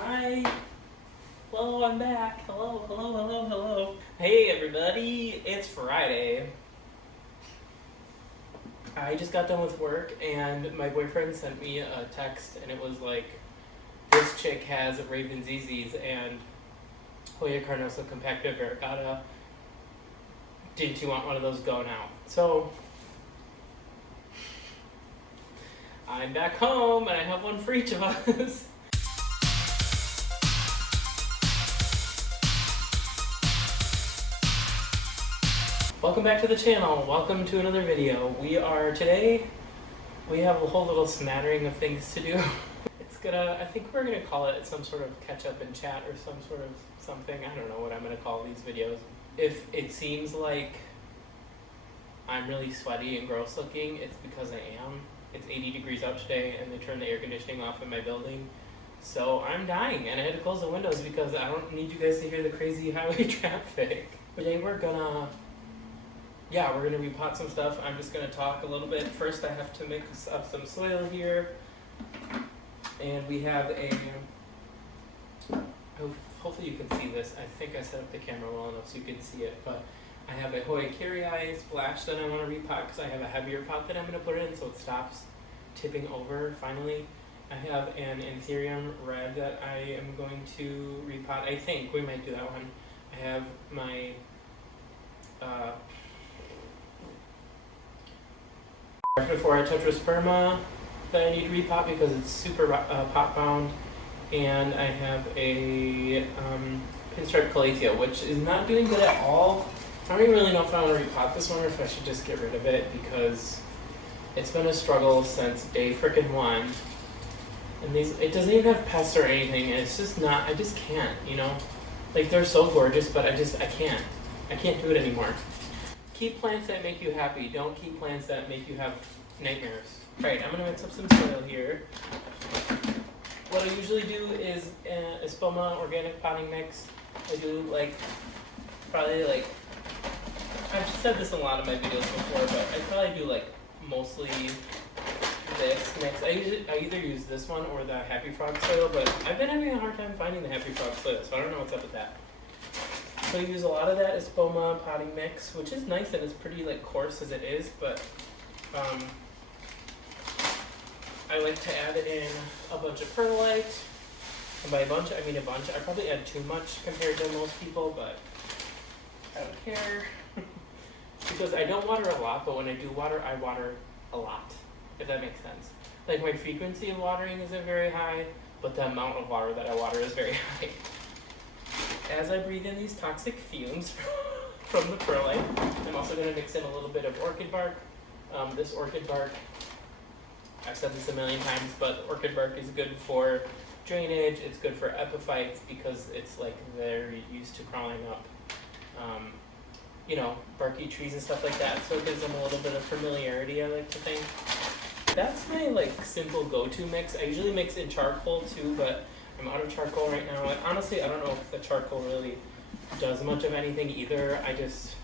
Hi. Hello, I'm back. Hello. Hey, everybody. It's Friday. I just got done with work, and my boyfriend sent me a text, and it was like, this chick has Raven ZZs and Hoya Kerii compacta variegata. Didn't you want one of those? Go now. So, I'm back home, and I have one for each of us. Welcome back to the channel. Welcome to another video. Today, we have a whole little smattering of things to do. I think we're gonna call it some sort of catch up and chat or some sort of something. I don't know what I'm gonna call these videos. If it seems like I'm really sweaty and gross looking, it's because I am. It's 80 degrees out today and they turned the air conditioning off in my building. So I'm dying and I had to close the windows because I don't need you guys to hear the crazy highway traffic. Today we're gonna repot some stuff. I'm just gonna talk a little bit. First I have to mix up some soil here. And we have hopefully you can see this. I think I set up the camera well enough so you can see it, but I have a Hoya Kerii splash that I want to repot because I have a heavier pot that I'm going to put in so it stops tipping over finally. I have an Anthurium red that I am going to repot. I think we might do that one. I have my Rhaphidophora Tetrasperma that I need to repot because it's super pot bound, and I have a pinstripe calathea, which is not doing good at all. I don't even really know if I want to repot this one or if I should just get rid of it because it's been a struggle since day frickin' one. And it doesn't even have pests or anything, and it's just not, I just can't, you know? Like, they're so gorgeous, but I can't. I can't do it anymore. Keep plants that make you happy. Don't keep plants that make you have nightmares. Alright, I'm going to mix up some soil here. What I usually do is a Espoma organic potting mix. I do I've said this in a lot of my videos before, but I probably do mostly this mix. I either use this one or the Happy Frog soil, but I've been having a hard time finding the Happy Frog soil, so I don't know what's up with that. So I use a lot of that Espoma potting mix, which is nice and it's pretty coarse as it is, but I like to add in a bunch of perlite. And by a bunch, I mean a bunch. I probably add too much compared to most people, but I don't care. Because I don't water a lot, but when I do water, I water a lot, if that makes sense. Like, my frequency of watering isn't very high, but the amount of water that I water is very high. As I breathe in these toxic fumes from the perlite, I'm also going to mix in a little bit of orchid bark. This orchid bark, I've said this a million times, but orchid bark is good for drainage. It's good for epiphytes because it's they're used to crawling up, barky trees and stuff like that. So it gives them a little bit of familiarity, I like to think. That's my simple go-to mix. I usually mix in charcoal too, but I'm out of charcoal right now. Honestly, I don't know if the charcoal really does much of anything either. I just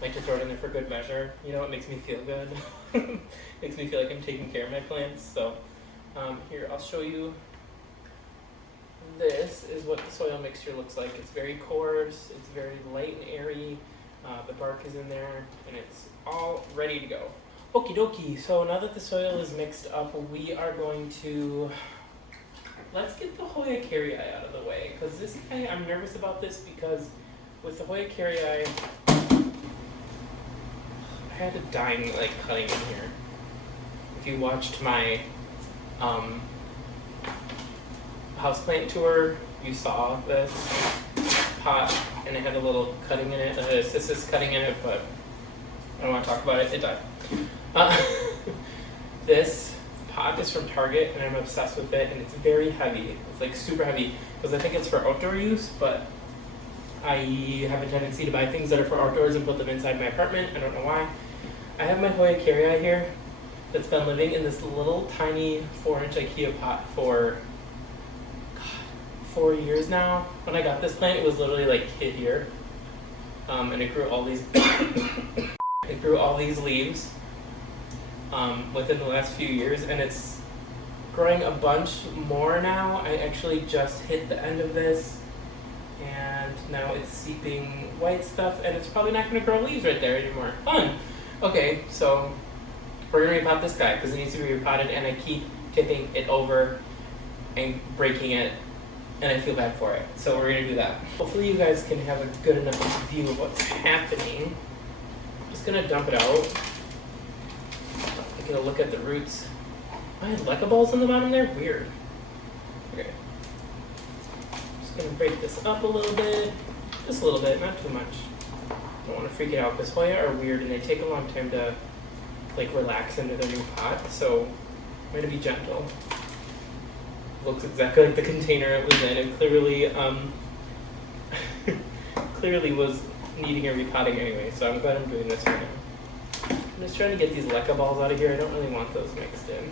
like to throw it in there for good measure. It makes me feel good. Makes me feel like I'm taking care of my plants. So here, I'll show you. This is what the soil mixture looks like. It's very coarse, it's very light and airy. The bark is in there, and it's all ready to go. Okie dokie, so now that the soil is mixed up, we are going to... Let's get the Hoya Kerii out of the way, because this guy, I'm nervous about this because with the Hoya Kerii, I had to die cutting in here. If you watched my houseplant tour, you saw this pot, and it had a little cutting in it, cysts cutting in it, but I don't want to talk about it. It died. This pot is from Target, and I'm obsessed with it, and it's very heavy. It's super heavy because I think it's for outdoor use, but I have a tendency to buy things that are for outdoors and put them inside my apartment. I don't know why. I have my Hoya Kerii here that's been living in this little tiny 4-inch IKEA pot for 4 years now. When I got this plant, it was literally hid here, and it grew all these leaves within the last few years, and it's growing a bunch more now. I actually just hit the end of this, and now it's seeping white stuff, and it's probably not going to grow leaves right there anymore. Fun! Okay, so we're going to repot this guy because it needs to be repotted, and I keep tipping it over and breaking it, and I feel bad for it. So we're going to do that. Hopefully you guys can have a good enough view of what's happening. I'm just going to dump it out. Get a look at the roots. I had leca balls in the bottom there? Weird. Okay. Just gonna break this up a little bit. Just a little bit, not too much. Don't want to freak it out. Because Hoya are weird and they take a long time to like relax into their new pot, so I'm gonna be gentle. Looks exactly like the container it was in, and clearly clearly was needing a repotting anyway, so I'm glad I'm doing this right now. I'm just trying to get these leca balls out of here. I don't really want those mixed in.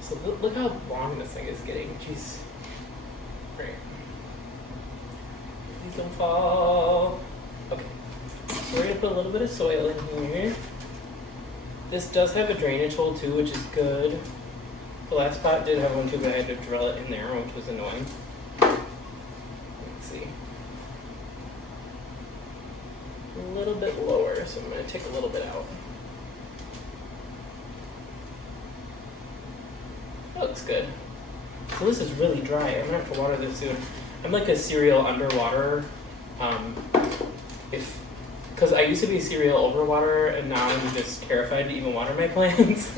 So look how long this thing is getting. Jeez. Great. Please don't fall. Okay. So we're going to put a little bit of soil in here. This does have a drainage hole too, which is good. The last pot did have one too, but I had to drill it in there, which was annoying. Let's see. A little bit lower, so I'm going to take a little bit out. Looks good. So this is really dry. I'm gonna have to water this soon. I'm like a cereal underwater. Because I used to be a cereal overwaterer, and now I'm just terrified to even water my plants.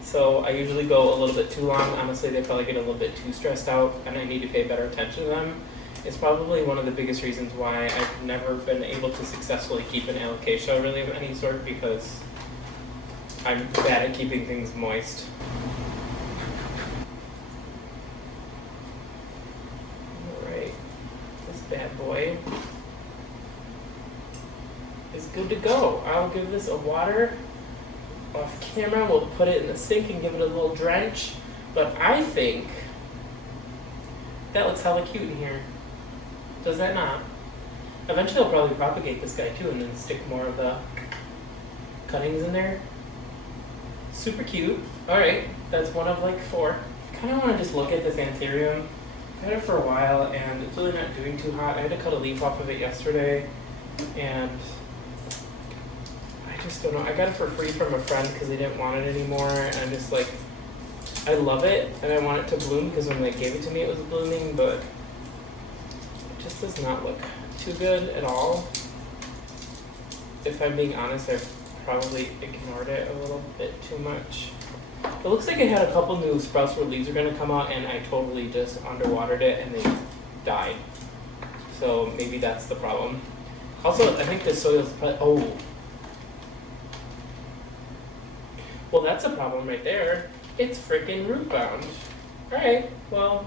So I usually go a little bit too long. Honestly, they probably get a little bit too stressed out, and I need to pay better attention to them. It's probably one of the biggest reasons why I've never been able to successfully keep an alocasia really of any sort, because I'm bad at keeping things moist. Bad boy is good to go. I'll give this a water off camera. We'll put it in the sink and give it a little drench. But I think that looks hella cute in here. Does that not? Eventually I'll probably propagate this guy too and then stick more of the cuttings in there. Super cute. Alright, that's one of like 4. I kind of want to just look at this anthurium. I had it for a while, and it's really not doing too hot. I had to cut a leaf off of it yesterday, and I just don't know. I got it for free from a friend because they didn't want it anymore, and I'm just like, I love it, and I want it to bloom because when they gave it to me it was blooming, but it just does not look too good at all. If I'm being honest, I've probably ignored it a little bit too much. It looks like it had a couple new sprouts where leaves are going to come out, and I totally just underwatered it and they died. So maybe that's the problem. Also, I think the soil's oh. Well, that's a problem right there. It's freaking root bound. Alright, well,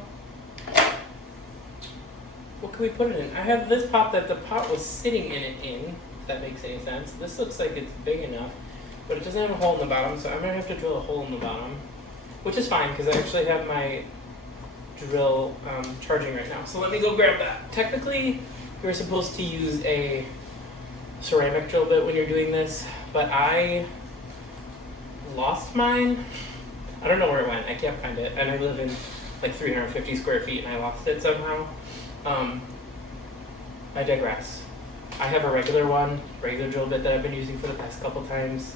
what can we put it in? I have this pot that the pot was sitting in it in, if that makes any sense. This looks like it's big enough. But it doesn't have a hole in the bottom, so I'm going to have to drill a hole in the bottom. Which is fine, because I actually have my drill charging right now. So let me go grab that. Technically, you're supposed to use a ceramic drill bit when you're doing this, but I lost mine. I don't know where it went. I can't find it. And I live in like 350 square feet, and I lost it somehow. I digress. I have a regular drill bit that I've been using for the past couple times.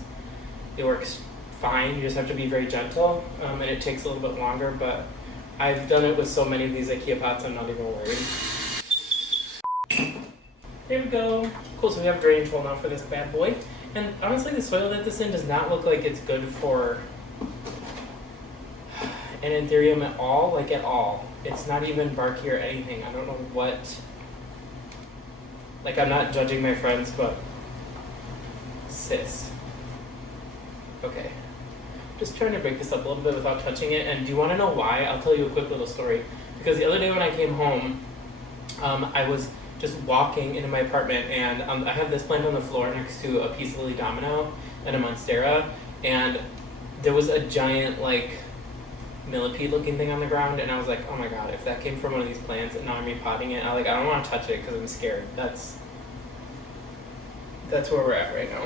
It works fine. You just have to be very gentle, and it takes a little bit longer, but I've done it with so many of these IKEA pots, I'm not even worried. There we go. Cool, so we have a drainage hole now for this bad boy. And honestly, the soil that this in does not look like it's good for an anthurium at all, like at all. It's not even barky or anything. I don't know what... Like, I'm not judging my friends, but sis. Okay. Just trying to break this up a little bit without touching it. And do you want to know why? I'll tell you a quick little story. Because the other day when I came home, I was just walking into my apartment, and I have this plant on the floor next to a peace lily domino and a monstera, and there was a giant, like, millipede looking thing on the ground, and I was like, oh my god, if that came from one of these plants and now I'm repotting it, I don't want to touch it because I'm scared. That's where we're at right now.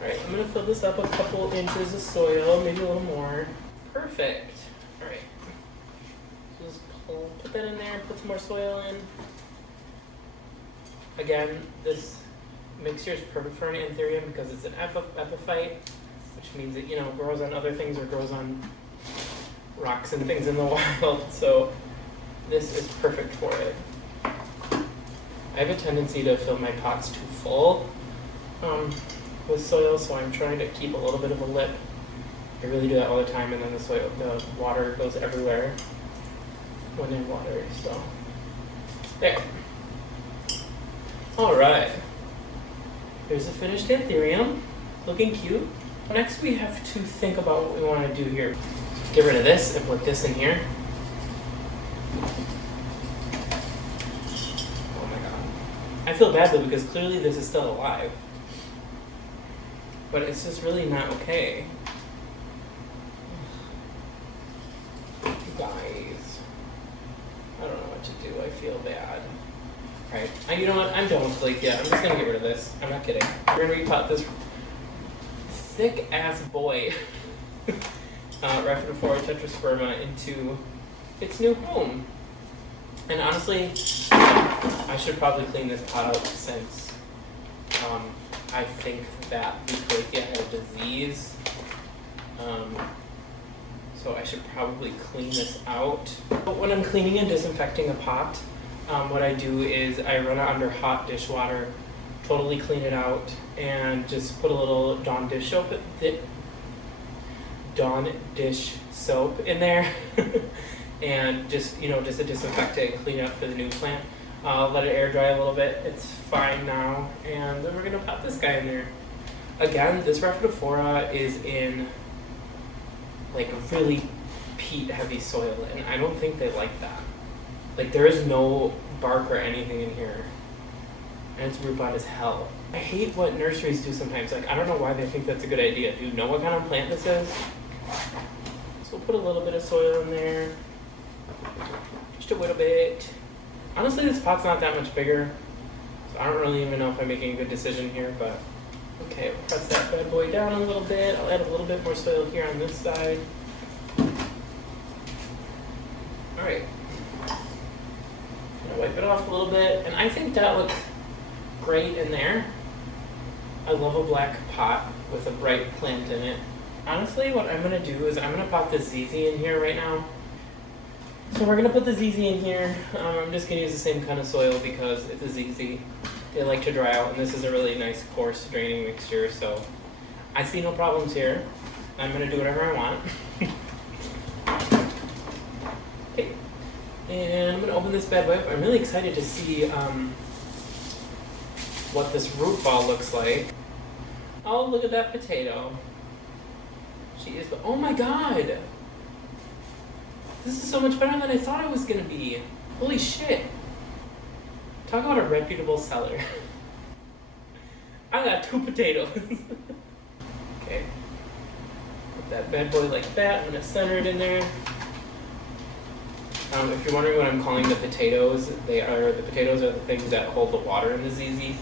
Alright, I'm going to fill this up a couple inches of soil, maybe a little more. Perfect. All right. Just put that in there, put some more soil in. Again, this mixture is perfect for an anthurium because it's an epiphyte, which means it, grows on other things or grows on rocks and things in the wild. So this is perfect for it. I have a tendency to fill my pots too full with soil, so I'm trying to keep a little bit of a lip. I really do that all the time, and then the water goes everywhere when I water. So there. All right. There's a finished anthurium, looking cute. Next, we have to think about what we want to do here. Get rid of this and put this in here. Oh my god. I feel bad though because clearly this is still alive. But it's just really not okay. You guys. I don't know what to do. I feel bad. Alright. You know what? I'm done with Calathea. I'm just going to get rid of this. I'm not kidding. We're going to repot this thick-ass boy, Rhaphidophora Tetrasperma, into its new home. And honestly, I should probably clean this pot out since I think that the Calathea had a disease. So I should probably clean this out. But when I'm cleaning and disinfecting a pot, what I do is I run it under hot dishwater, totally clean it out, and just put a little Dawn dish soap in there, and just to disinfect it and clean it up for the new plant. Let it air dry a little bit. It's fine now, and then we're gonna pop this guy in there. Again, this Rhaphidophora is in like really peat heavy soil, and I don't think they like that. Like there is no bark or anything in here, and it's rhubarb as hell. I hate what nurseries do sometimes. Like I don't know why they think that's a good idea. Do you know what kind of plant this is? So we'll put a little bit of soil in there, just a little bit. Honestly, this pot's not that much bigger, so I don't really even know if I'm making a good decision here, but okay, we'll press that bad boy down a little bit. I'll add a little bit more soil here on this side. Alright. Gonna wipe it off a little bit, and I think that looks great in there. I love a black pot with a bright plant in it. Honestly, what I'm gonna do is I'm gonna pop the ZZ in here right now. So we're gonna put the ZZ in here. I'm just gonna use the same kind of soil because it's a ZZ. They like to dry out, and this is a really nice coarse draining mixture, so I see no problems here. I'm gonna do whatever I want. Okay, and I'm gonna open this bad boy up. I'm really excited to see what this root ball looks like. Oh, look at that potato. She is, oh my god! This is so much better than I thought it was gonna be. Holy shit. Talk about a reputable seller. I got 2 potatoes. Okay. Put that bad boy like that. I'm gonna center it in there. If you're wondering what I'm calling the potatoes, the potatoes are the things that hold the water in the ZZ.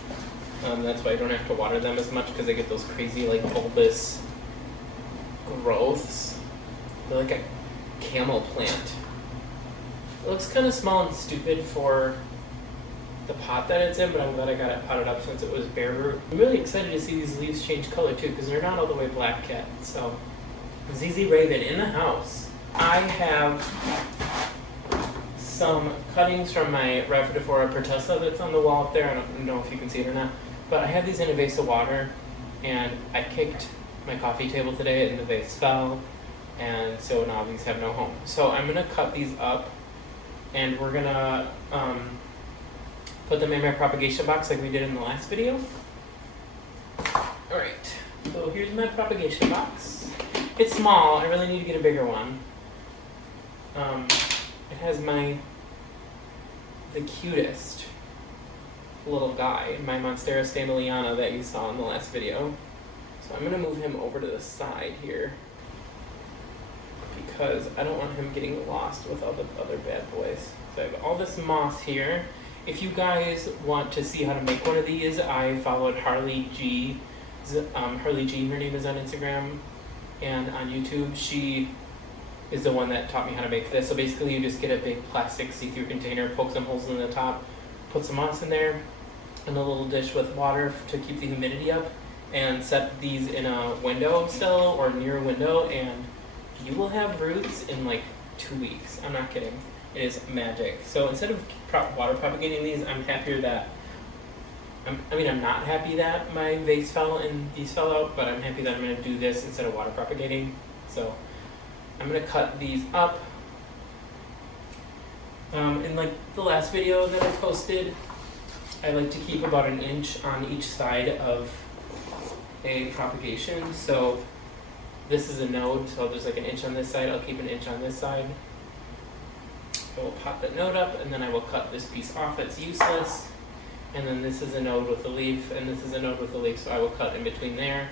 That's why I don't have to water them as much because they get those crazy like bulbous growths. They're like a camel plant. It looks kind of small and stupid for the pot that it's in, but I'm glad I got it potted up since it was bare root. I'm really excited to see these leaves change color too because they're not all the way black yet. So, ZZ Raven in the house. I have some cuttings from my Rhaphidophora Tetrasperma that's on the wall up there. I don't know if you can see it or not, but I have these in a vase of water, and I kicked my coffee table today and the vase fell, and so now these have no home. So I'm gonna cut these up, and we're gonna put them in my propagation box like we did in the last video. Alright, so here's my propagation box. It's small, I really need to get a bigger one. It has the cutest little guy, my Monstera Stamboliana that you saw in the last video. So I'm gonna move him over to the side here because I don't want him getting lost with all the other bad boys. So I have all this moss here. If you guys want to see how to make one of these, I followed Harley G. Harley G, her name is on Instagram and on YouTube. She is the one that taught me how to make this. So basically you just get a big plastic see-through container, poke some holes in the top, put some moss in there, and a little dish with water to keep the humidity up, and set these in a windowsill or near a window, and you will have roots in like 2 weeks. I'm not kidding. It is magic. So instead of water propagating these, I'm happier that, I'm not happy that my vase fell and these fell out, but I'm happy that I'm going to do this instead of water propagating. So I'm going to cut these up. In like the last video that I posted, I like to keep about an inch on each side of a propagation. So this is a node, so there's like an inch on this side. I'll keep an inch on this side. I will pop that node up, and then I will cut this piece off that's useless. And then this is a node with a leaf, and this is a node with a leaf, so I will cut in between there.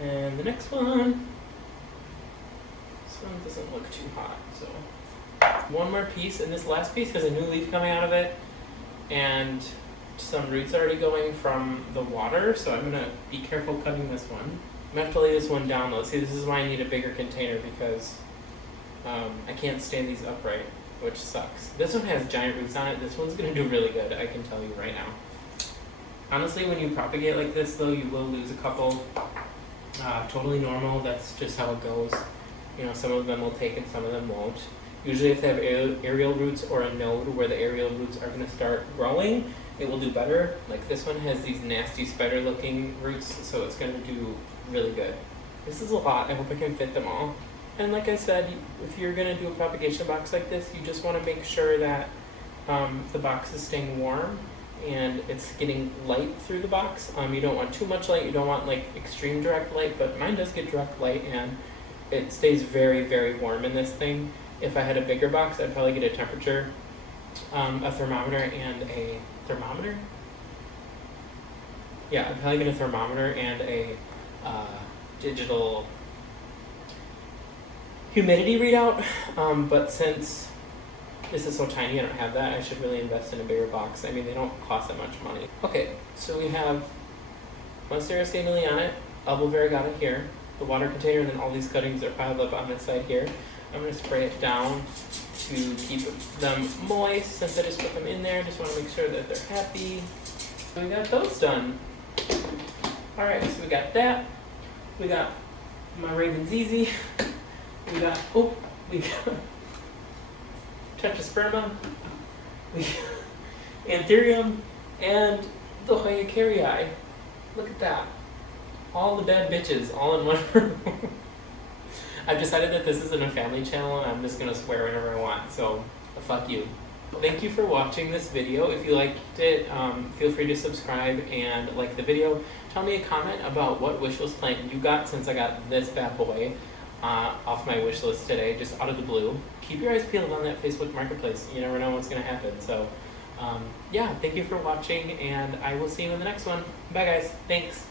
And the next one, this one doesn't look too hot, so one more piece, and this last piece has a new leaf coming out of it, and some roots already going from the water, so I'm going to be careful cutting this one. I'm going to have to lay this one down though. See, this is why I need a bigger container, because I can't stand these upright, which sucks. This one has giant roots on it. This one's going to do really good, I can tell you right now. Honestly, when you propagate like this though, you will lose a couple. Totally normal, that's just how it goes. You know, some of them will take and some of them won't. Usually if they have aerial roots or a node where the aerial roots are going to start growing, it will do better. Like this one has these nasty spider looking roots, so it's going to do really good. This is a lot. I hope I can fit them all. And like I said, if you're going to do a propagation box like this, you just want to make sure that the box is staying warm and it's getting light through the box. You don't want too much light. You don't want like extreme direct light, but mine does get direct light and it stays very, very warm in this thing. If I had a bigger box, I'd probably get a temperature, a thermometer and a thermometer? Yeah, I'd probably get a thermometer and a digital humidity readout, but since this is so tiny, I don't have that. I should really invest in a bigger box. I mean, they don't cost that much money. Okay, so we have Monstera stanley on it, elbow variegata here, the water container, and then all these cuttings are piled up on this side here. I'm going to spray it down to keep them moist since I just put them in there. Just want to make sure that they're happy. We got those done. Alright, so we got that. We got my Raven ZZ. We got Tetrasperma. We got Anthurium and the Hoya Kerii. Look at that. All the bad bitches all in one room. I've decided that this isn't a family channel and I'm just going to swear whenever I want, so fuck you. Thank you for watching this video. If you liked it, feel free to subscribe and like the video. Tell me a comment about what wishlist plant you got, since I got this bad boy off my wish list today, just out of the blue. Keep your eyes peeled on that Facebook Marketplace. You never know what's going to happen. So yeah, thank you for watching and I will see you in the next one. Bye guys. Thanks.